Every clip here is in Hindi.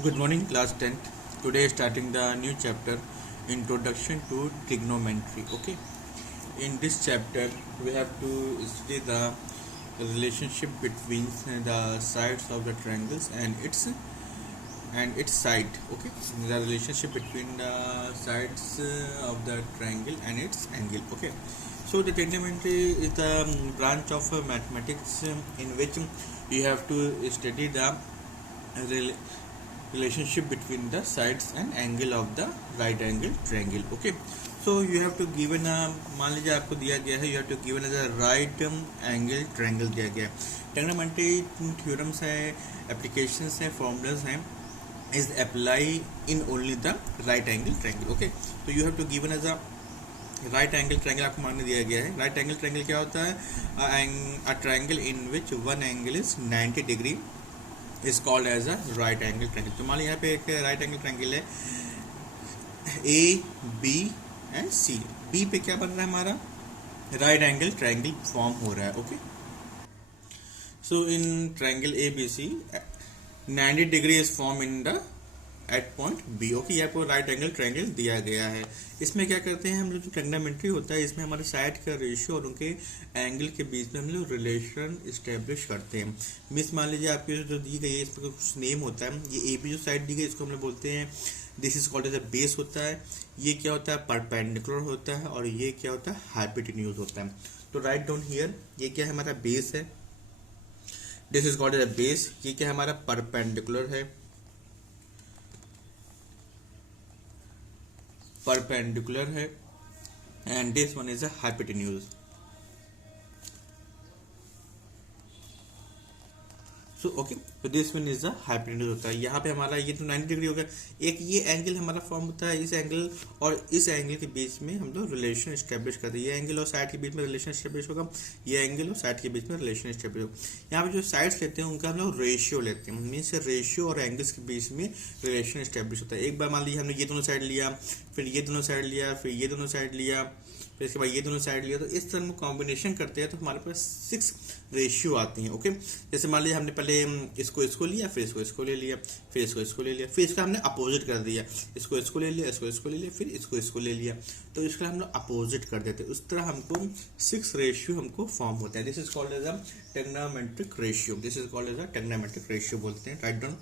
Good morning, class 10th. Today, starting the new chapter, Introduction to Trigonometry. Okay, in this chapter, we have to study the relationship between the sides of the triangles and its side. Okay, the relationship between the sides of the triangle and its angle. Okay, so the trigonometry is the branch of mathematics in which you have to study the rel- relationship between the sides and angle of the right angle triangle. Okay, so you have to given a, मान लीजिए आपको दिया गया है, you have to given as a right angle triangle दिया गया है. ट्रिग्नोमेट्री थ्योरम्स है, एप्लीकेशंस है, फॉर्मूलाज हैं, is apply in only the right angle triangle. Okay, so you have to given as a right angle triangle आपको मानने दिया गया है. राइट एंगल ट्रायंगल क्या होता है? A triangle in which one angle is 90 degree is called as a right angle triangle. तो मान लीजिए यहाँ पे एक राइट एंगल ट्रायंगल है, A B and C. B पे क्या बन रहा है? हमारा राइट एंगल ट्रायंगल फॉर्म हो रहा है. Okay, so in triangle A B C 90 degree is form in the at point B. Okay, ये आपको राइट एंगल ट्रायंगल दिया गया है. इसमें क्या करते हैं हम लोग? जो ट्रिग्नोमेट्री होता है इसमें हमारे साइड का रेशियो और उनके एंगल के बीच में हम लोग रिलेशन इस्टेब्लिश करते हैं. मिस मान लीजिए आपकी जो दी गई है इसमें कुछ नेम होता है. ये ए बी जो साइड दी गई इसको हम लोग बोलते हैं, this is called as a base होता है. ये क्या होता है? परपेंडिकुलर होता है. और ये क्या होता है? हाइपोटेन्यूज होता है. तो राइट डाउन हियर, ये क्या है? हमारा बेस है. This is called as a base. ये क्या है? हमारा परपेंडिकुलर है. परपेंडिकुलर है. And this one is a hypotenuse. So okay, तो this one is a hypotenuse होता है. यहाँ पे हमारा ये तो 90 डिग्री हो गया. एक ये एंगल हमारा फॉर्म होता है. इस एंगल और इस एंगल के बीच में हम लोग रिलेशन स्टेब्लिश करते हैं. ये एंगल और साइड के बीच में रिलेशन स्टेब्लिश होगा. ये एंगल और साइड के बीच में रिलेशन स्टेब्लिश होगा. यहाँ पे जो साइड्स लेते हैं उनका हम लोग रेशियो लेते हैं. मीन्स रेशियो और एंगल्स के बीच में रिलेशन स्टेब्लिश होता है. एक बार मान लीजिए हमने ये दोनों साइड लिया, फिर ये दोनों साइड लिया, फिर ये दोनों साइड लिया, फिर इसके बाद ये दोनों साइड लिया. तो इस तरह हम कॉम्बिनेशन करते हैं तो हमारे पास 6 रेशियो आती हैं. ओके, जैसे मान लीजिए हमने पहले इसको इसको लिया, फिर इसको ले लिया, फिर इसको ले लिया, फिर इसका हमने अपोजिट कर दिया. इसको ले लिया, इसको ले लिया, फिर इसको ले लिया. तो इसका हम लोग अपोजिट कर देते हैं. उस तरह हमको 6 रेशियो हमको फॉर्म होता है. This is called as a trigonometric ratio. This is called as a trigonometric ratio बोलते हैं. Write down.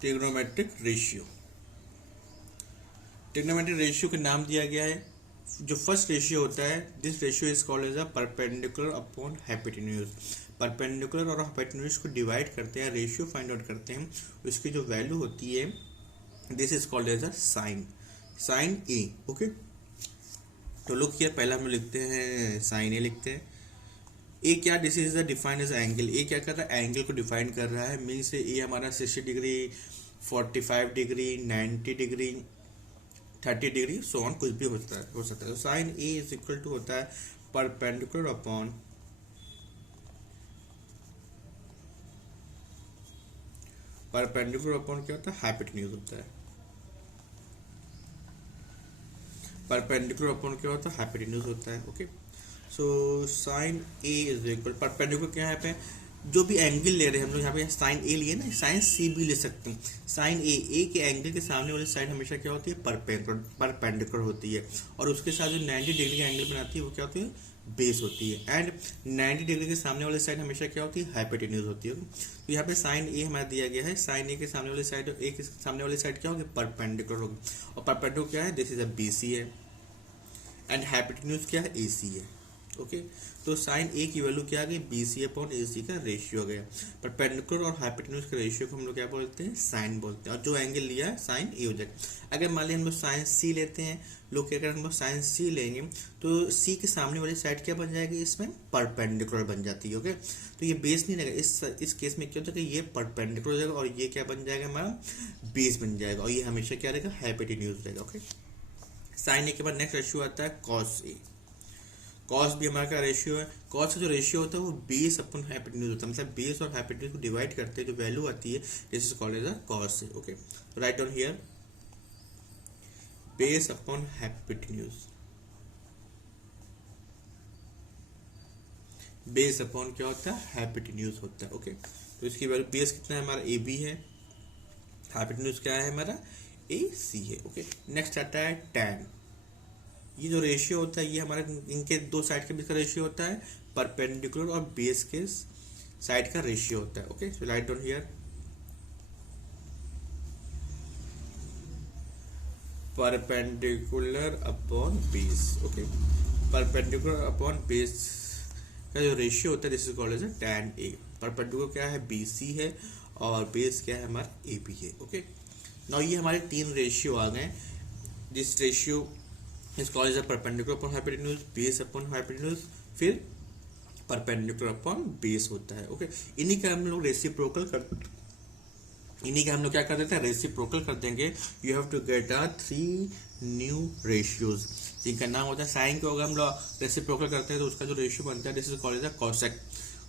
Trigonometric ratio. Trigonometric ratio का नाम दिया गया है. जो फर्स्ट रेशियो होता है, this ratio is called as a perpendicular upon hypotenuse. Perpendicular और हाइपोटेन्यूज को डिवाइड करते हैं, रेशियो फाइंड आउट करते हैं. उसकी जो वैल्यू होती है, this is called as a sine. Sine A. Okay, तो लुक हियर, पहला हम लिखते हैं साइन ए लिखते हैं. ए क्या? This is the define as angle. A क्या कर रहा है? एंगल को डिफाइन कर रहा है. मीन्स ए हमारा 60 degree, 45 degree, 90 degree, 30 degree, so on, कुछ भी हो सकता है. Sine A is equal to होता है परपेंडिकुलर अपॉन क्या होता है? हाइपोटेन्यूज होता है. परपेंडिकुलर अपॉन क्या होता है? हाइपोटेन्यूज होता है. Okay, so sine A is equal, perpendicular क्या है? पे जो भी एंगल ले रहे हैं हम लोग, यहाँ पे साइन ए लिए ना, साइन सी भी ले सकते हैं. साइन ए के एंगल के सामने वाली साइड हमेशा क्या होती है? परपेंडिकुलर होती है. और उसके साथ जो 90 डिग्री का एंगल बनाती है वो क्या होती है? बेस होती है. एंड 90 डिग्री के सामने वाली साइड हमेशा क्या होती है? हाइपोटेन्यूज होती है. तो यहाँ पे साइन ए हमारा दिया गया है. साइन ए के सामने वाली साइड, ए के सामने वाली साइड क्या होगी? परपेंडिकुलर होगी. और परपेंडिकुलर क्या है? This is a B C है. एंड हाइपोटेन्यूज क्या है? ए सी है. ओके, तो साइन ए की वैल्यू क्या आ गई? बी सी अपॉन ए सी का रेशियो आ गया. परपेंडिकुलर और हाइपोटेन्यूज के रेशियो को हम लोग क्या बोलते हैं? साइन बोलते हैं. और जो एंगल लिया है साइन ए हो जाएगा. अगर मान लिया हम लोग साइन सी लेते हैं, लोग क्या, अगर हम लोग साइन सी लेंगे तो सी के सामने वाली साइड क्या बन जाएगी? इसमें परपेंडिकुलर बन जाती है. ओके, तो ये बेस नहीं रहेगा. इस केस में क्या होता है कि ये परपेंडिकुलर हो जाएगा और ये क्या बन जाएगा? हमारा बेस बन जाएगा. और ये हमेशा क्या रहेगा? हाइपोटेन्यूज रहेगा. ओके, साइन ए के बाद नेक्स्ट रेशियो आता है कॉस ए. कॉस भी हमारा का रेशियो है. कॉस का जो रेशियो होता है वो बेस अपन हाइपोटेन्यूज होता है. मतलब बेस और हाइपोटेन्यूज को डिवाइड करते हैं, जो वैल्यू आती है, this is called as a cos A. Okay, write down here, base upon hypotenuse. Base upon क्या होता है, हाइपोटेन्यूज होता है। ओके, तो इसकी वैल्यू बेस कितना है हमारा, ए बी है, हाइपोटेन्यूज क्या है हमारा, ए सी है। ओके, नेक्स्ट आता है टैन। ये जो रेशियो होता है ये हमारे इनके दो साइड के बीच का रेशियो होता है, परपेंडिकुलर और बेस के साइड का रेशियो होता है। Okay, so write down here perpendicular upon base. Okay, perpendicular upon base का जो रेशियो होता है this is called as tan A. Perpendicular क्या है, बी सी है, और बेस क्या है हमारा, ए बी है। ओके, नाउ ये हमारे तीन रेशियो आ गए। This ratio is called as perpendicular upon hypotenuse, base upon hypotenuse, फिर परपेंडिकुलर अपॉन बेस होता है। ओके, इन्हीं का हम लोग क्या कर देते हैं, रेसिप्रोकल कर देंगे। You have to get a 3 new ratios, जिनका नाम होता है साइन को अगर हम लोग रेसिप्रोकल करते हैं तो उसका जो रेशियो बनता है this is called as cosec.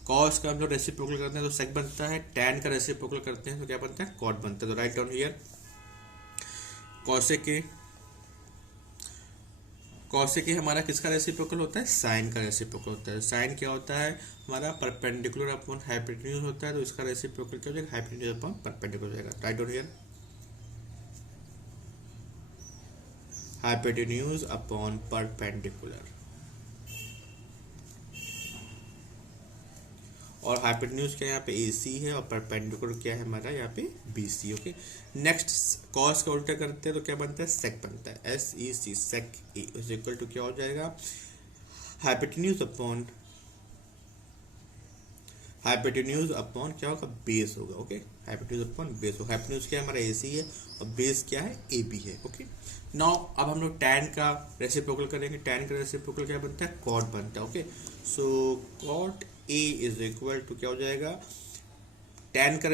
Cos का हम लोग रेसिप्रोकल करते हैं तो सेक बनता है, टैन का रेसिप्रोकल करते हैं तो क्या बनता है, कॉट बनता है। तो राइट डाउन हियर कॉसेक के हमारा किसका रेसिप्रोकल होता है, साइन का रेसिप्रोकल होता है। साइन क्या होता है हमारा, परपेंडिकुलर अपॉन हाइपोटेन्यूज होता है, तो इसका रेसिप्रोकल क्या हो जाएगा, हाइपोटेन्यूज अपॉन परपेंडिकुलर हो जाएगा। Right down here hypotenuse upon perpendicular, और हाइपोटेन्यूज क्या है यहाँ पे ए सी है, और परपेंडिकुलर क्या है हमारा यहाँ पे B C. Okay, next cos का उल्टा करते हैं तो क्या बनता है, सेक बनता है, S E C, sec A is equal to क्या हो जाएगा, हाइपोटेन्यूज अपॉन क्या होगा, बेस होगा। ओके, हाइपोटेन्यूज अपॉन बेस होगा। हाइपोटेन्यूज क्या है हमारा ए सी है, और बेस क्या है, ए बी है। ओके, नाउ अब हम लोग टैन का रेसिप्रोकल करेंगे। टैन का रेसिप्रोकल क्या बनता है, कॉट बनता है। Okay, so cot A is equal to क्या हो जाएगा, टैन का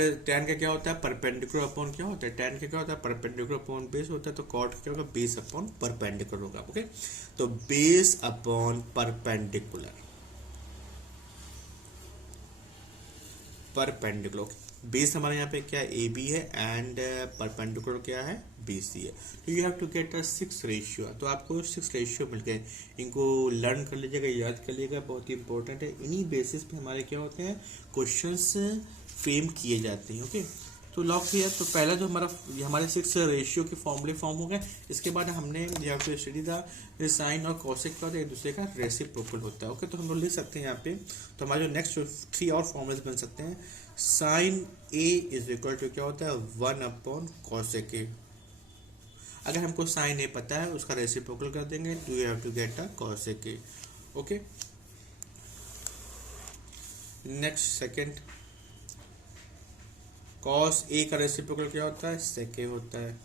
क्या होता है, परपेंडिकुलर अपॉन क्या होता है, टैन का क्या होता है, परपेंडिकुलर अपॉन बेस होता है, तो कॉट क्या होगा, बेस अपॉन परपेंडिकुलर होगा। ओके, तो बेस अपॉन परपेंडिकुलर, बेस हमारे यहाँ पे क्या है, ए बी है, एंड परपेंडिकुलर क्या है, बी सी है। तो you have to get a 6 ratio. तो आपको 6 रेशियो मिल गए, इनको लर्न कर लीजिएगा, याद कर लीजिएगा, बहुत ही इंपॉर्टेंट है। इन्हीं बेसिस पे हमारे क्या होते हैं, क्वेश्चंस फ्रेम किए जाते हैं। ओके, तो लॉक किया, तो पहला जो हमारे 6 रेशियो के फॉर्मूले फॉर्म हो गए। इसके बाद हमने स्टडी द साइन और कॉसेक का एक दूसरे का रेसिप्रोकल होता है। ओके, तो हम लोग लिख सकते हैं यहाँ पे, तो हमारे जो नेक्स्ट 3 और फॉर्मूले बन सकते हैं। Sine A is equal to क्या होता है, 1 अपॉन कॉसेक ए। अगर हमको साइन ए पता है उसका रेसिप्रोकल कर देंगे, तो you have to get a cosec A. Okay, next second, cos A का रेसिप्रोकल क्या होता है, सेक ए होता है।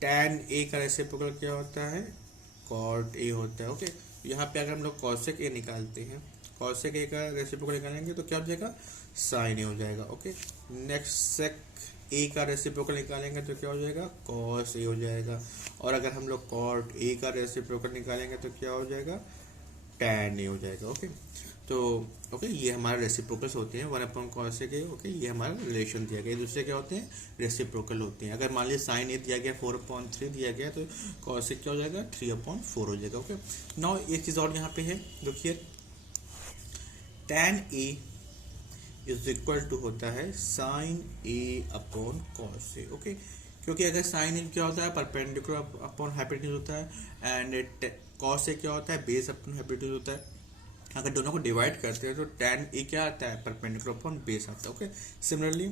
टैन ए का रेसिप्रोकल क्या होता है, कॉट ए होता है। ओके, यहाँ पे अगर हम लोग कॉसेक ए निकालते हैं, कॉसेक ए का रेसिप्रोकल निकालेंगे तो क्या हो जाएगा, साइन ए हो जाएगा। ओके, नेक्स्ट सेक ए का रेसिप्रोकल निकालेंगे तो क्या हो जाएगा, कॉस ए हो जाएगा। और अगर हम लोग कॉट ए का रेसिप्रोकल निकालेंगे तो क्या हो जाएगा, टैन ए हो जाएगा। ओके, तो ओके, ये हमारे रेसिप्रोकल्स होते हैं, 1 अपॉन कॉसेक ए। ओके, ये हमारा रिलेशन दिया गया, दूसरे क्या होते हैं, रेसिप्रोकल होते हैं। अगर मान लीजिए साइन ए दिया गया 4/3 दिया गया, तो कॉसेक क्या हो जाएगा, 3/4 हो जाएगा। ओके, नाउ एक चीज़ और यहाँ पे है, देखिए tan A is equal to होता है sine A upon cos A. Okay, क्योंकि अगर साइन ए क्या होता है, परपेंडिकुलर अपॉन हाइपोटेन्यूज होता है, एंड कॉस ए क्या होता है, बेस अपॉन हाइपोटेन्यूज होता है। अगर दोनों को डिवाइड करते हैं तो टैन ए क्या आता है, परपेंडिकुलर अपॉन बेस आता है। Okay, similarly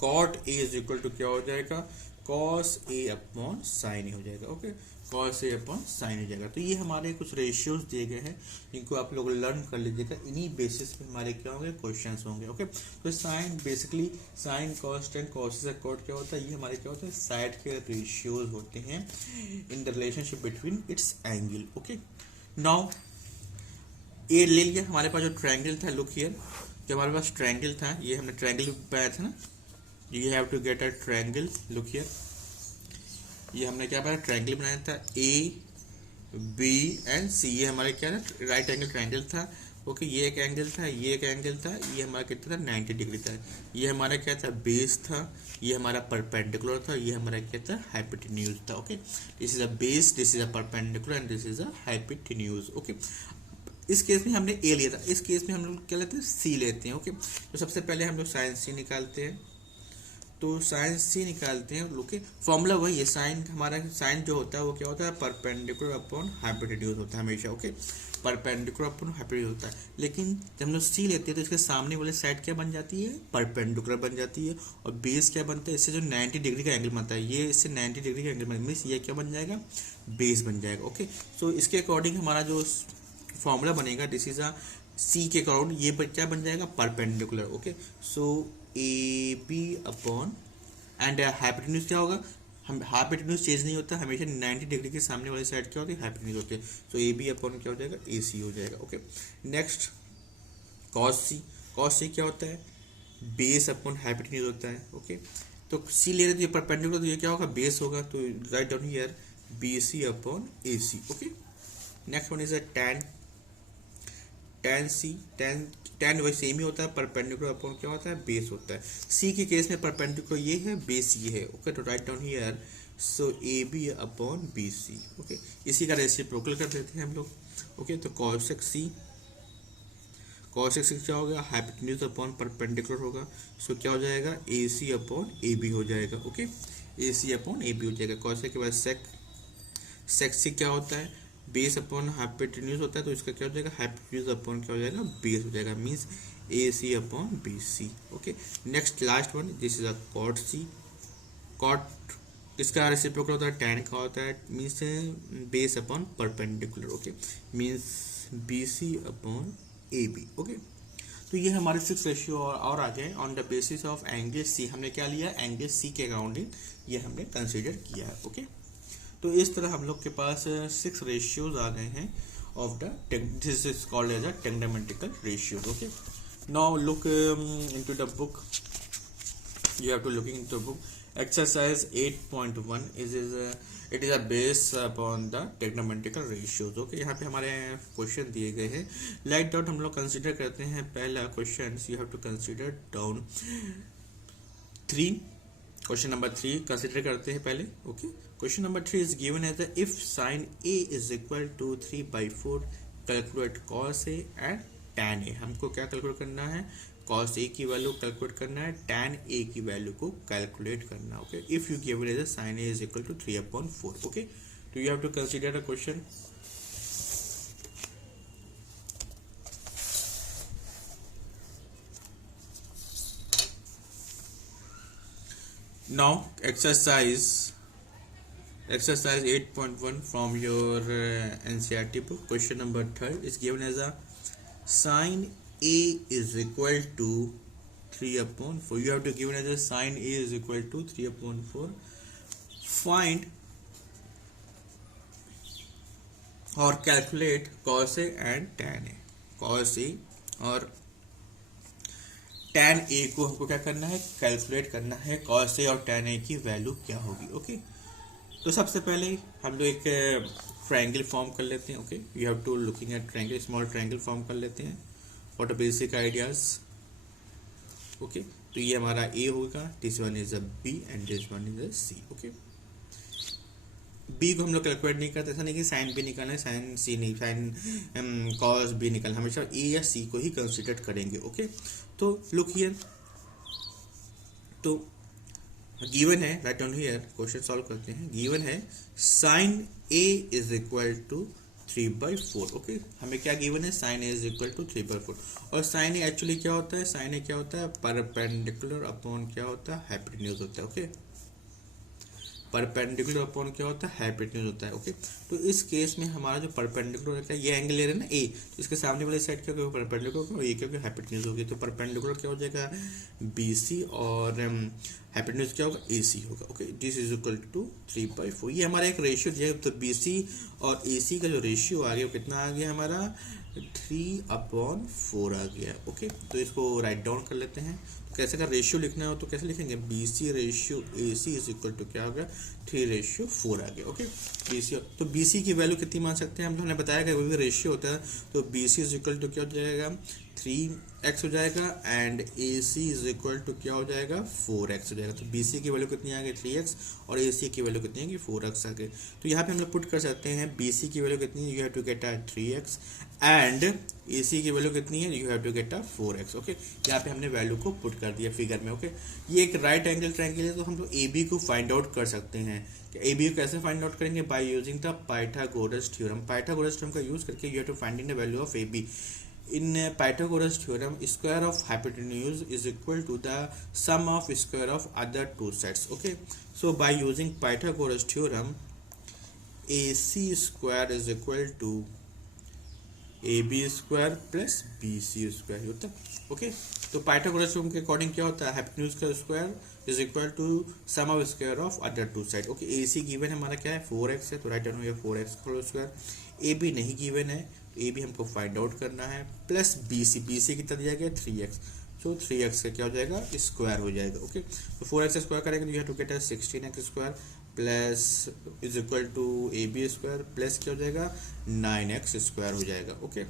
cot A is equal to क्या हो जाएगा, cos A upon sine A हो जाएगा। Okay, cos A upon sine हो जाएगा। तो ये हमारे कुछ रेशियोज दिए गए हैं, इनको आप लोग लर्न कर लीजिएगा। इन्हीं बेसिस पे हमारे क्या होंगे, क्वेश्चंस होंगे। ओके, तो sine basically sine cos tan cos cot क्या होता है, ये हमारे क्या होता है, साइड के रेशियोज होते हैं in the relationship between its angle. Okay, now ये ले लिया हमारे पास जो ट्रायंगल था, लुक हियर, जो हमारे पास ट्रायंगल था, ये हमने ट्रायंगल बनाया था ना, you have to get a triangle, look here, ये हमने क्या बनाया, ट्रायंगल बनाया था, ए बी एंड सी, ये हमारे क्या है, राइट एंगल ट्रायंगल था। ओके, ये एक एंगल था, ये एक एंगल था, ये हमारा कितना था 90 डिग्री था। ये हमारा क्या था बेस था, ये हमारा परपेंडिकुलर था, ये हमारा क्या था हाइपोटेन्यूज था। Okay, this is a base, this is a perpendicular and this is a hypotenuse. Okay, इस केस में हमने ए लिया था, इस केस में हम लोग क्या लेते हैं सी लेते हैं। ओके, तो सबसे पहले हम लोग साइन सी निकालते हैं। तो साइन सी निकालते हैं लोग के फॉर्मूला वही है, साइन हमारा साइन जो होता है वो क्या होता है परपेंडिकुलर अपॉन हाइपोटेन्यूज होता है हमेशा। ओके, परपेंडिकुलर अपॉन हाइपोटेन्यूज होता है, लेकिन जब हम लोग सी लेते हैं तो इसके सामने वाले साइड क्या बन जाती है परपेंडिकुलर बन जाती है, और बेस क्या बनता है इससे जो 90 डिग्री का एंगल बनता है, ये इससे 90 डिग्री का एंगल बनता है, मीन्स ये क्या बन जाएगा बेस बन जाएगा। ओके, सो इसके अकॉर्डिंग हमारा जो फॉर्मूला बनेगा दिस इज अ सी के अकॉर्डिंग ये क्या बन जाएगा perpendicular. Okay, so A B upon and hypotenuse क्या होगा, हम हाइपोटेन्यूज चेंज नहीं होता, हमेशा 90 डिग्री के सामने वाली साइड क्या होती है हाइपोटेन्यूज होती है। सो ए बी अपॉन क्या हो जाएगा ए सी हो जाएगा। ओके, नेक्स्ट कॉस सी, कॉस सी क्या होता है बेस अपॉन हाइपोटेन्यूज होता है। ओके, तो सी ले रहे तो ये परपेंडिकुलर, तो ये क्या होगा बेस होगा, तो write down here B C upon A C. Okay, next one is a tan, tan C, tan वही सेम ही होता है परपेंडिकुलर अपॉन क्या होता है बेस होता है। सी के केस में परपेंडिकुलर ये है बेस ये है। ओके, तो write down here so A B upon B C. Okay, इसी का रेसिप्रोकल कर देते हैं हम लोग। ओके, तो कॉसेक सी, कॉसेक सी क्या होगा हाइपोटेन्यूज अपॉन परपेंडिकुलर होगा, सो क्या हो जाएगा ए सी अपॉन ए बी हो जाएगा। Okay, A C upon A B हो जाएगा। कॉसेक के बाद सेक, सेक सी क्या होता है बेस अपॉन हाइपोटेन्यूज होता है, तो इसका क्या हो जाएगा हाइपोटेन्यूज अपॉन क्या हो जाएगा बेस हो जाएगा, means A C upon B C. Okay, next last one this is a cot C, cot इसका रेसिप्रोकल होता है टैन का होता है, means base upon perpendicular. Okay, means B C upon A B. Okay, तो ये हमारे 6 रेशियो और आ गए on the basis of angle C. हमने क्या लिया एंगल सी के अराउंडिंग ये हमने कंसिडर किया है। ओके, तो इस तरह हम लोग के पास 6 रेशियोज आ गए हैं of the, this is called as a trigonometrical ratios. Okay, now look into the book, you have to looking into the book exercise 8.1 is it is a base upon the trigonometrical ratios. Okay, यहाँ पे हमारे क्वेश्चन दिए गए हैं, लाइट डाउन हम लोग कंसिडर करते हैं। पहला question you have to consider down 3, question number 3 consider करते हैं पहले। Okay, question number 3 is given as if sine A is equal to 3/4 calculate cos A and tan A. हमको क्या कैलकुलेट करना है कॉस ए की वैल्यू कैलकुलेट करना है, टैन ए की वैल्यू को कैलकुलेट करना। Okay, if you given as sine A is equal to 3/4। Okay, तो you have to consider a question. Now exercise 8.1 from your NCERT book. Question number 3 is given as a sin A is equal to 3/4. You have to given as a sin A is equal to 3/4. Find or calculate cos A and tan A. Cos A और tan A को हमको क्या करना है कैलकुलेट करना है, cos A और tan A की वैल्यू क्या होगी। ओके, तो सबसे पहले हम लोग एक ट्रायंगल फॉर्म कर लेते हैं। Okay, you have to looking at triangle, small triangle form कर लेते हैं for the basic ideas. Okay, तो ये हमारा ए होगा, this one is a B and this one is a C. Okay, B को हम लोग कैलकुलेट नहीं करते, ऐसा नहीं कि साइन बी निकालना है साइन सी नहीं, साइन कॉस बी निकालना, हमेशा ए या सी को ही कंसिडर करेंगे। ओके, तो लुक हियर, तो गिवन है write down here, question solve करते हैं। गिवन है sine A is equal to 3/4। Okay, हमें क्या गिवन है sine A is equal to 3/4, और साइन ए एक्चुअली क्या होता है, साइन ए क्या होता है परपेंडिकुलर अपॉन क्या होता है हाइपोटेन्यूज होता है। ओके, परपेंडिकुलर अपॉन क्या होता है हाइपोटेन्यूज होता है। ओके, तो इस केस में हमारा जो परपेंडिकुलर होता है ये एंगल ले रहे हैं ना ए, तो इसके सामने वाले साइड क्या होगा परपेंडिकुलर होगा और ये क्या होगा हाइपोटेन्यूज होगी, तो परपेंडिकुलर क्या हो जाएगा BC और हाइपोटेन्यूज क्या होगा AC होगा। Okay, this is equal to 3/4। ये हमारा एक रेशियो जो है, तो BC और AC का जो रेशियो आ गया वो कितना आ गया हमारा 3/4 आ गया। ओके, तो इसको राइट डाउन कर लेते हैं। कैसे का रेशियो लिखना हो तो कैसे लिखेंगे, B C ratio A C is equal to क्या हो गया 3:4 आ गया। ओके, बी सी, तो बी सी की वैल्यू कितनी मान सकते हैं हम लोगों ने बताया कि कोई भी रेशियो होता है तो B C is equal to क्या हो जाएगा 3x हो जाएगा and A C is equal to क्या हो जाएगा 4x हो जाएगा। तो बी सी की वैल्यू कितनी आ गई 3x और ए सी की वैल्यू कितनी है 4x आ गई। तो यहाँ पे हम लोग पुट कर सकते हैं बी सी की वैल्यू कितनी है, you have to get a 3x and A C की वैल्यू कितनी है, you have to get a 4x। Okay, यहाँ पे हमने वैल्यू को पुट कर दिया फिगर में। ओके, ये एक राइट एंगल ट्रायंगल है तो हम लोग ए बी को फाइंड आउट कर सकते हैं। ए बी को कैसे फाइंड आउट करेंगे, by using the Pythagoras theorem. Pythagoras theorem का यूज करके you have to finding the value of A B. In Pythagoras theorem, square of hypotenuse is equal to the sum of square of other two sides. Okay, so by using Pythagoras theorem, AC square is equal to AB square plus BC square होता है। ओके, तो पाइथागोरस थ्योरम के अकॉर्डिंग क्या होता है, हाइपोटेन्यूज का square is equal to sum of square of other two side. Okay, AC given है हमारा क्या है 4x है, तो राइट हैंड में 4x होल स्क्वायर। AB नहीं गिवन है, AB हमको फाइंड आउट करना है, प्लस BC कितना दिया गया 3x, तो 3x का क्या हो जाएगा स्क्वायर हो जाएगा। ओके, तो 4x स्क्वायर करेंगे तो you have to get 16x square plus is equal to AB square plus क्या हो जाएगा 9x स्क्वायर हो जाएगा। ओके,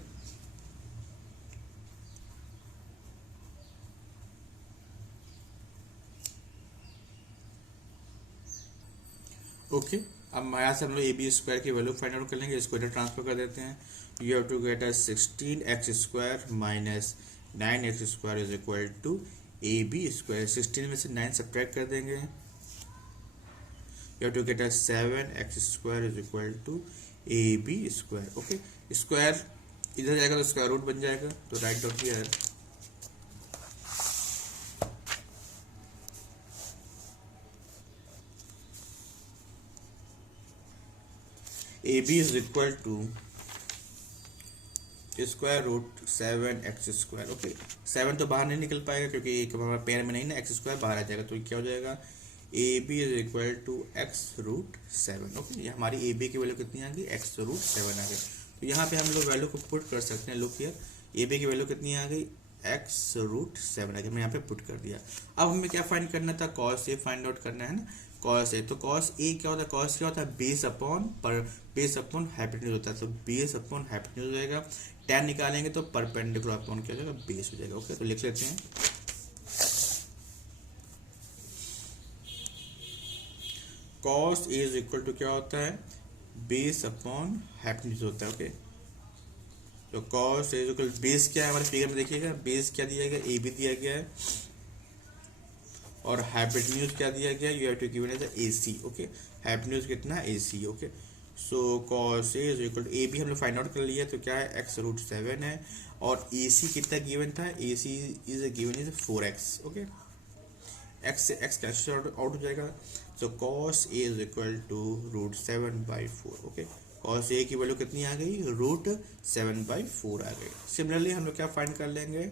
ओके, अब यहाँ से हम लोग ए बी स्क्वायर की वैल्यू फाइंड आउट कर लेंगे, इसको इधर ट्रांसफर कर देते हैं। You have to get 16x square minus 9x square is equal to A B square. 16 में से 9 सब्ट्रैक्ट कर देंगे, you have to get 7x square is equal to A B square. Okay, square इधर जाएगा तो स्क्वायर रूट बन जाएगा, तो write down here A B is equal to square root 7x square. Okay, 7 तो बाहर नहीं निकल पाएगा क्योंकि एक हमारा पेयर में नहीं ना, x स्क्वायर बाहर आ जाएगा, तो क्या हो जाएगा A B is equal to x root 7। Okay, ये हमारी ए बी की वैल्यू कितनी आ गई x रूट 7 आ गई। तो यहाँ पे हम लोग वैल्यू को पुट कर सकते हैं। लुक हियर, ए बी की वैल्यू कितनी आ गई x रूट 7 आ गई, मैं यहाँ पे पुट कर दिया। अब हमें क्या फाइंड करना था, कॉस ए फाइंड आउट करना है ना, कॉस ए। तो कॉस ए क्या होता है, कॉस क्या होता है बेस अपॉन हाइपोटेन्यूज होता है, तो बेस अपॉन हाइपोटेन्यूज हो जाएगा। tan निकालेंगे तो परपेंडिकुलर अपॉन क्या हो जाएगा बेस हो जाएगा। ओके, तो लिख लेते हैं cos A is equal to क्या होता है बेस अपॉन हाइपोटेन्यूज होता है। ओके, तो cos A is equal base क्या है हमारे फिगर में देखिएगा, बेस क्या दिया गया ए बी दिया गया है और हाइपोटेन्यूज क्या दिया गया, you have to given as A C. Okay, hypotenuse कितना A C. Okay, so cos A is equal to A B हम लोग फाइंड आउट कर लिया, तो क्या है x रूट 7 है और ए सी कितना गिवन था, A C is given is 4x। Okay, x से x कैंसिल आउट हो जाएगा, so cos A is equal to root 7/4। Okay, cos A की वैल्यू कितनी आ गई रूट 7/4 आ गई। सिमिलरली हम लोग क्या फाइंड कर लेंगे,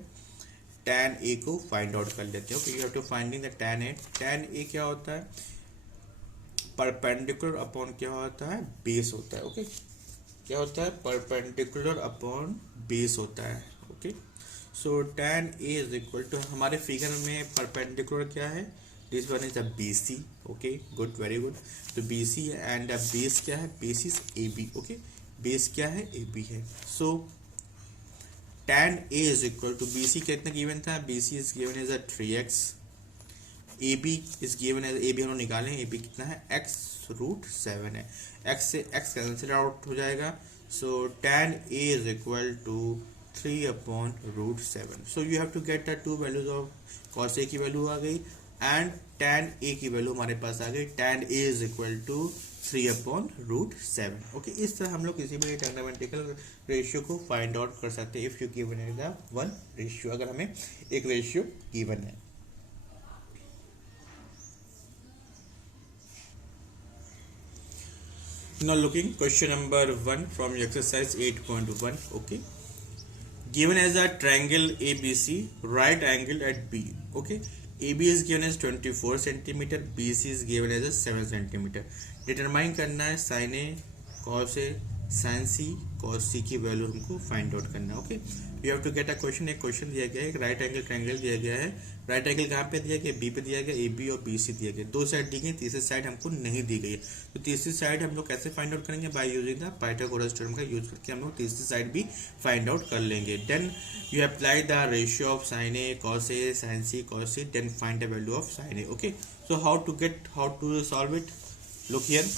tan a को फाइंड आउट कर लेते हैं। Okay, you have to finding the tan a। tan a क्या होता है परपेंडिकुलर अपॉन क्या होता है बेस होता है। ओके, क्या होता है परपेंडिकुलर अपॉन बेस होता है। Okay, so tan a is equal to हमारे फिगर में परपेंडिकुलर क्या है, this one is a BC। Okay, good, very good. तो BC एंड बेस क्या है, base is AB। Okay, base क्या है AB है। So tan a is equal to BC कितना गिवन था, BC is given as 3x, AB is given as AB हम लोग निकालें, AB कितना है x रूट 7 है, x से x कैंसिल आउट हो जाएगा, so tan a is equal to 3/√7। So you have to get the two values of cos a की वैल्यू आ गई एंड tan a की वैल्यू हमारे पास आ गई, tan a is equal to 3/√7। Okay, इस तरह हम लोग किसी भी ट्रिग्नोमेट्रिकल रेशियो को फाइंड आउट कर सकते हैं if you given is the one ratio, अगर हमें एक रेशियो गिवन है। Now looking question number 1 from exercise 8.1. Okay, given as a triangle ABC, right angle at B. Okay, AB is given as 24 centimeter, BC is given as a 7 centimeter. Determine करना है sin A, cos A, sine C cos C की वैल्यू हमको फाइंड आउट करना है। Okay, you have to get a question. एक क्वेश्चन दिया गया है, एक राइट एंगल ट्रायंगल दिया गया है। राइट एंगल कहाँ पे दिया गया, बी पे दिया गया, ए बी और बी सी दिया गया। दो साइड दी गई, तीसरी साइड हमको नहीं दी गई है। तो तीसरी साइड हम लोग कैसे फाइंड आउट करेंगे, by using the Pythagoras theorem का यूज करके हम लोग तीसरी साइड भी फाइंड आउट कर लेंगे। Then you apply the ratio of sine A cos A sine C cos C, then find the value of sine A. Okay, so how to solve it, look here.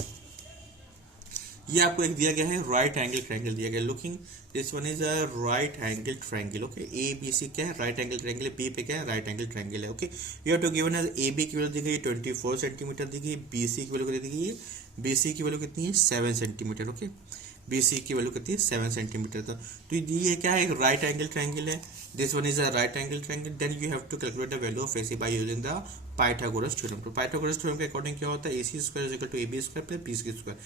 ये आपको एक दिया गया है राइट एंगल ट्रायंगल दिया गया। Looking this one is a right angle triangle. Okay, A B C क्या है, राइट एंगल ट्रायंगल है। बी पे क्या है, राइट एंगल ट्रायंगल है। Okay, you have to given as A B की वैल्यू दी गई 24 सेंटीमीटर दी गई, बी सी की वैल्यू दी गई है, बी सी की वैल्यू कितनी है 7 सेंटीमीटर। ओके, बी सी की वैल्यू कितनी है 7 सेंटीमीटर। तो ये क्या है, राइट एंगल ट्रायंगल है। This one is a right angle triangle. Then you have to calculate the value of AC by using the Pythagoras theorem. तो पाइथागोरस थ्योरम के अकॉर्डिंग क्या होता है, AC square is equal to AB square plus B square.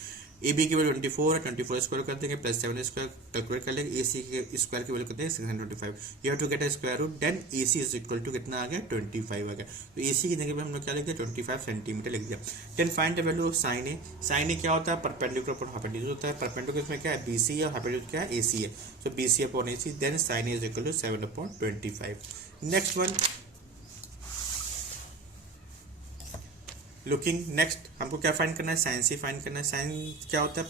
AB की वैल्यू 24 है, 24 स्क्वायर कर देंगे प्लस 7 स्क्वायर कैलकुलेट कर लेंगे। AC के स्क्वायर की वैल्यू कितनी है 625। You have to get a square root, then AC is equal to कितना आ गया 25 आ गया। तो AC की जगह पे हम लोग क्या लिख दिया 25 सेंटीमीटर लिख दिया। Then find the value of sine A. Sine A क्या होता है, परपेंडिकुलर अपॉन हाइपोटेन्यूज होता है। परपेंडिकुलर में क्या है BC है, हाइपोटेन्यूज क्या है AC है। So BC upon AC, then sine A is equal to 7/25। Next one, looking next हमको क्या फाइंड करना है, साइन सी फाइंड करना है। साइन क्या होता है,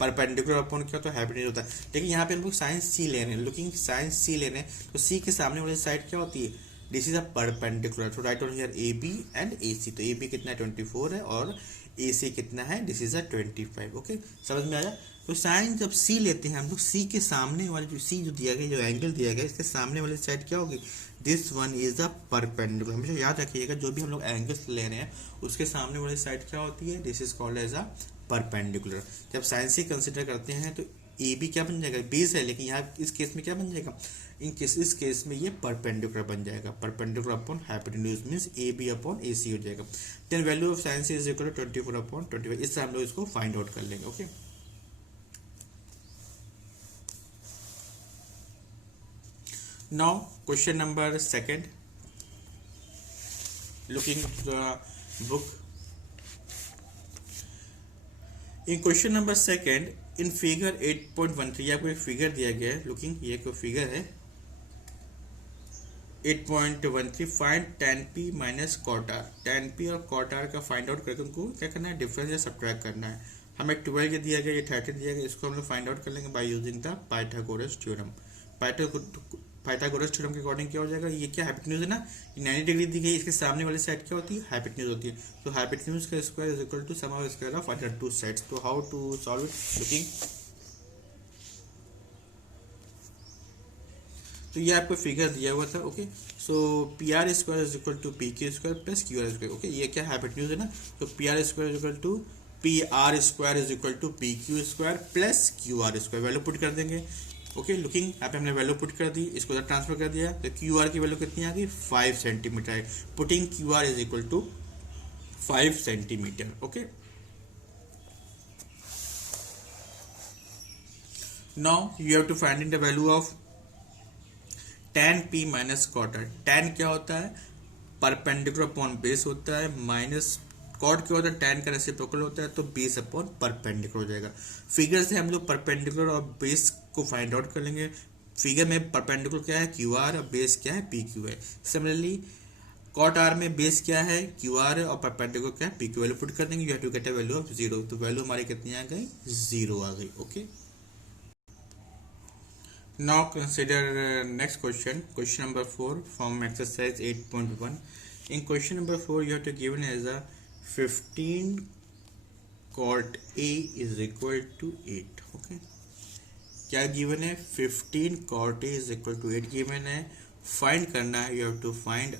परपेंडिकुलर अपॉन क्या होता है, हाइपोटेन्यूज होता है। लेकिन यहाँ पे हमको साइन सी लेने हैं। लुकिंग साइन सी लेने हैं, तो सी के सामने वाली साइड क्या होती है, दिस इज अ परपेंडिकुलर। तो right on here A B and A C. तो ए बी कितना है 24 है और ए सी कितना है, दिस इज अ 25। ओके, समझ में आया। तो साइन जब सी लेते हैं हम लोग, सी के सामने वाले जो सी जो दिया गया, जो एंगल दिया गया, इसके सामने वाली साइड क्या होगी, this one is a perpendicular. हमेशा याद रखिएगा जो भी हम लोग एंगल्स ले रहे हैं उसके सामने वाली साइड क्या होती है, this is called as a perpendicular. जब साइन सी कंसिडर करते हैं तो ए बी क्या बन जाएगा, बेस है, लेकिन यहाँ इस केस में क्या बन जाएगा, इस केस में ये परपेंडिकुलर बन जाएगा। Perpendicular upon hypotenuse means A B upon A C हो जाएगा। Then value of sine C is equal to 24/25। इससे हम लोग इसको फाइंड आउट कर लेंगे। Okay, now question number second, looking the book, in question number second in figure 8.13 आपको एक फिगर दिया गया है। लुकिंग ये कोई फिगर है 8.13, find tan p minus cot r। tan p और cot r का फाइंड आउट करके तुमको क्या करना है, डिफरेंस या सब्ट्रैक्ट करना है। हमें 12 ये दिया गया, ये 13 दिया गया, इसको हम लोग फाइंड आउट कर लेंगे bye using the Pythagoras theorem. Pythagoras theorem के अकॉर्डिंग क्या हो जाएगा, ये क्या हाइपोटेन्यूज है ना, 90 डिग्री दी गई, इसके सामने वाली साइड क्या होती है, हाइपोटेन्यूज होती है। तो हाइपोटेन्यूज का square is equal to sum of square of other two sides. तो how to solve it, looking, तो ये आपको फिगर दिया हुआ था। Okay, so P R square is equal to P Q square plus Q R square. Okay, ये क्या हाइपोटेन्यूज है ना, तो P R square is equal to P R square is equal to P Q square plus Q R square. Value put कर देंगे। ओके, लुकिंग यहाँ पे हमने वैल्यू पुट कर दी, इसको उधर ट्रांसफर कर दिया, तो क्यू आर की वैल्यू कितनी आ गई 5 सेंटीमीटर है। Putting Q R is equal to 5 centimetre. Okay, now you have to find in the value of tan p minus cot r। tan क्या होता है, परपेंडिकुलर अपॉन बेस होता है, माइनस कॉट क्या होता है, tan का रेसिप्रोकल होता है, तो बेस अपॉन परपेंडिकुलर हो जाएगा। फिगर से हम लोग परपेंडिकुलर और बेस को फाइंड आउट कर लेंगे। फिगर में परपेंडिकुलर क्या है क्यू आर और बेस क्या है पी क्यू है। सिमिलरली कॉट आर में बेस क्या है क्यू आर है और परपेंडिकुलर क्या है पी क्यू। वैल्यू पुट कर देंगे, you have to get a value of 0। तो वैल्यू हमारी कितनी आ गई, 0 आ गई। Okay, now consider next question, question number 4 from exercise 8.1. in question number 4 you have to given as a 15 cot a is equal to 8. okay, क्या गिवन है, 15 cot a is equal to 8 given है। फाइंड करना है, you have to find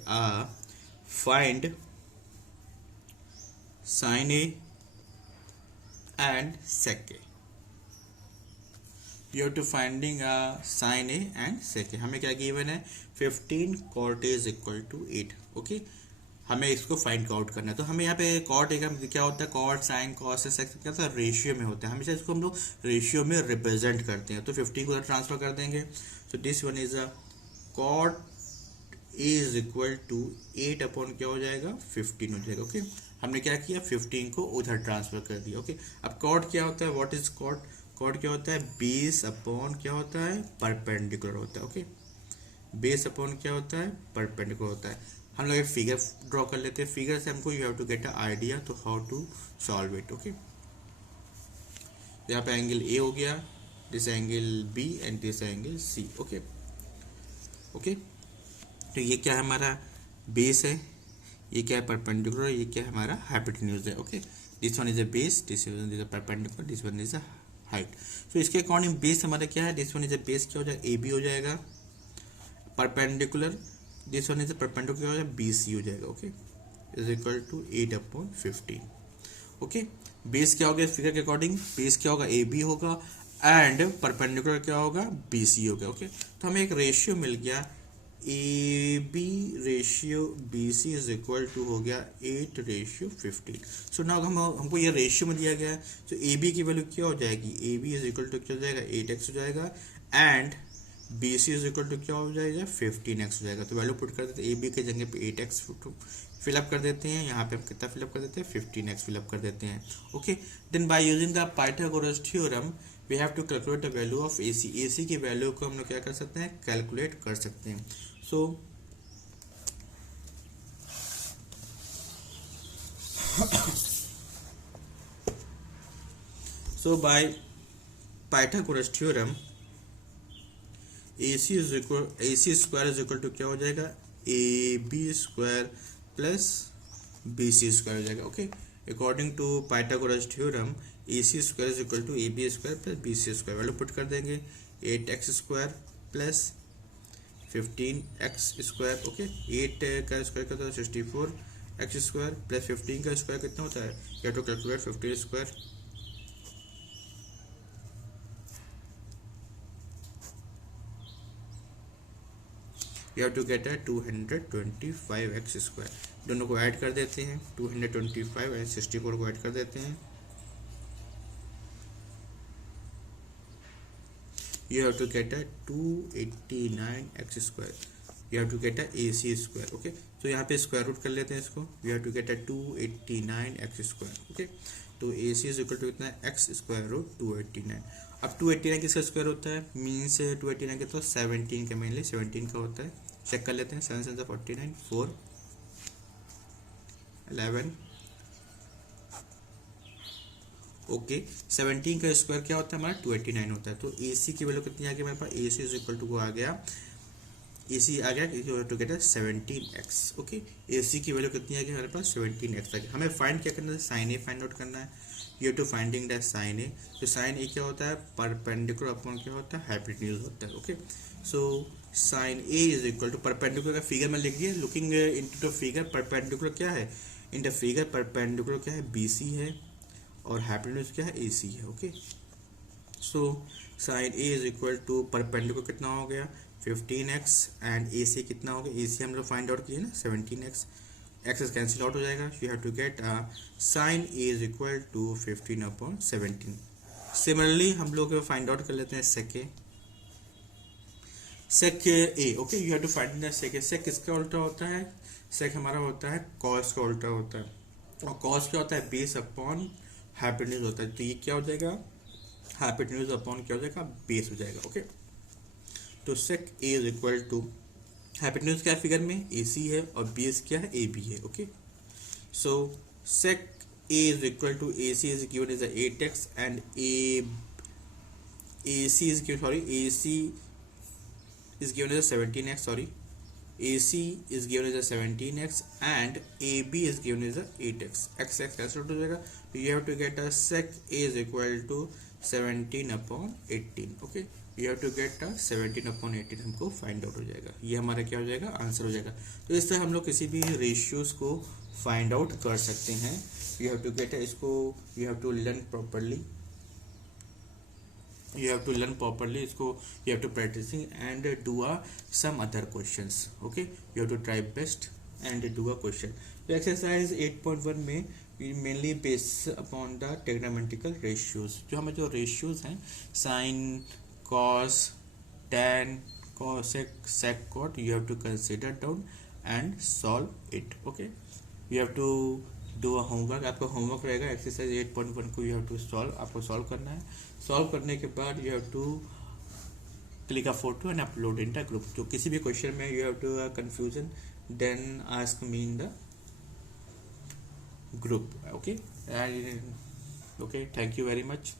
sin a and sec a। You have to finding sin a and sec a। हमें क्या गिवन है, 15 cot a is equal to 8। Okay, हमें इसको फाइंड आउट करना है। तो हमें यहाँ पे cot a का क्या होता है, cot sin cos sec क्या होता है, रेशियो में होता है। हमेशा इसको हम लोग रेशियो में रिप्रेजेंट करते हैं। तो 15 को ट्रांसफर कर देंगे, तो this one is a cot a is equal to 8 upon क्या हो जाएगा 15 हो जाएगा। ओके, हमने क्या किया 15 को उधर ट्रांसफर कर दिया। ओके, अब cot क्या होता है, व्हाट इज cot, कॉर्ड क्या होता है, बेस अपॉन क्या होता है, परपेंडिकुलर होता है। ओके, बेस अपॉन क्या होता है, परपेंडिकुलर होता है। हम लोग एक फिगर ड्रॉ कर लेते हैं, फिगर से हमको you have to get a idea तो how to solve it. Okay, यहाँ पे एंगल ए हो गया, this angle B and this angle C. Okay okay, तो ये क्या है, हमारा बेस है, ये क्या है, परपेंडिकुलर, ये क्या है, हमारा हाइपोटेन्यूज है। Okay, this one is a base, this one is a perpendicular, this one is a height. So इसके अकॉर्डिंग बेस हमारा क्या है, this one is a base क्या हो जाएगा, ए बी हो जाएगा, perpendicular this one is a perpendicular हो जाएगा, बी सी हो जाएगा। Okay, is equal to 8/15। Okay, base क्या होगा इस फिगर के अकॉर्डिंग, बेस क्या होगा, ए बी होगा एंड परपेंडिकुलर क्या होगा, बी सी होगा। ओके, तो हमें एक रेशियो मिल गया, A B ratio B C is equal to हो गया 8/15। सो नाउ हमको ये रेशियो में दिया गया है, तो ए बी की वैल्यू क्या हो जाएगी, A B is equal to क्या हो जाएगा, 8x हो जाएगा and B C is equal to क्या हो जाएगा, 15x हो जाएगा। तो वैल्यू पुट कर देते हैं, ए बी के जगह पे 8x फिलअप कर देते हैं, यहाँ पे हम कितना फिलअप कर देते हैं, 15x फिलअप कर देते हैं। Okay, then by using the Pythagoras theorem we have to calculate the value of A C. A C की वैल्यू को हम लोग क्या कर सकते हैं, कैलकुलेट कर सकते हैं। So by Pythagoras theorem AC square is equal to क्या हो जाएगा, A B square plus B C square हो जाएगा। Okay, according to Pythagoras theorem A C square is equal to A B square plus B C square. Value put कर देंगे, 8x square plus 15x square. Okay, 8 का स्क्वायर कितना होता है, 64x स्क्वायर प्लस 15 का स्क्वायर कितना होता है, या to calculate 15 square, you have to get है 225x स्क्वायर। दोनों को ऐड कर देते हैं, 225 एंड 64 को ऐड कर देते हैं, यू हैव टू गेट है 289x square, you have to get है ए सी स्क्वायर। ओके, तो यहाँ पे स्क्वायर रूट कर लेते हैं इसको, यू हैव टू गेट है 289x स्क्वायर। ओके, तो ए सी इज इक्वल टू कितना है, एक्स स्क्वायर रूट 289। अब 289 किसका स्क्वायर होता है, मीन्स 289 के तो 17 का, मेनली 17 का होता है। चेक कर लेते हैं, 7 7 49, 4 11। ओके, 17 का स्क्वायर क्या होता है हमारा, 289 होता है। तो ए सी की वैल्यू कितनी आ गई हमारे पास, ए सी इज इक्वल टू को आ गया, ए सी आ गया to get 17x। Okay, A C की वैल्यू कितनी आ गई हमारे पास, 17x आ गया। हमें फाइंड क्या करना है, साइन ए फाइंड आउट करना है, you to finding that sine A. तो साइन ए क्या होता है, परपेंडिकुलर अपॉन क्या होता है, हाइपोटेन्यूज होता है। Okay, so sine A is equal to perpendicular का फिगर में लिख दिया, looking into the figure, perpendicular क्या है, इन द फिगर परपेंडिकुलर क्या है, बी सी है और हाइपोटेन्यूज क्या है, ए सी है। Okay, so sine A is equal to perpendicular कितना हो गया, 15x एंड ए सी कितना हो गया, ए सी हम लोग फाइंड आउट किए ना, 17x, एक्सेस कैंसिल आउट हो जाएगा, you have to get sine A is equal to 15/17। Similarly हम लोग फाइंड आउट कर लेते हैं sec A. Okay, you have to find sec A. Sec किसका उल्टा होता है, सेक हमारा होता है कॉस का उल्टा होता है, और कॉस क्या होता है, बेस अपॉन हाइपोटेन्यूज होता है। तो ये क्या हो जाएगा, हाइपोटेन्यूज अपॉन क्या हो जाएगा, बेस हो जाएगा। ओके, तो sec A is equal to, hypotenuse क्या फिगर में, ए सी है और बेस क्या है, ए बी है। Okay, so sec A is equal to A C is given is 8x and A C is given, sorry, A C is given as 17x, sorry, AC is given as 17x and AB is given as 8x, x cancel हो जाएगा, तो you have to get a sec A is equal to 17/18। Okay, you have to get a 17/18 हमको फाइंड आउट हो जाएगा, ये हमारा क्या हो जाएगा, आंसर हो जाएगा। तो इस तरह हम लोग किसी भी रेशियोज को फाइंड आउट कर सकते हैं। you have to get इसको, you have to learn properly, you have to learn properly इसको, you have to practicing and do some other questions। okay, you have to try best and do a question। तो exercise 8.1 में mainly base upon the trigonometrical ratios, जो हमें जो रेशियोज हैं, sine, cos, tan, cosec, sec, cot, you have to consider down and solve it. Okay, you have to do homework, आपका होमवर्क रहेगा एक्सरसाइज 8.1 को यू हैव टू सॉल्व, आपको सॉल्व करना है। सॉल्व करने के बाद you have to click a photo and upload in the group. तो किसी भी क्वेश्चन में you have to confusion then ask me in the group. Okay, thank you very much.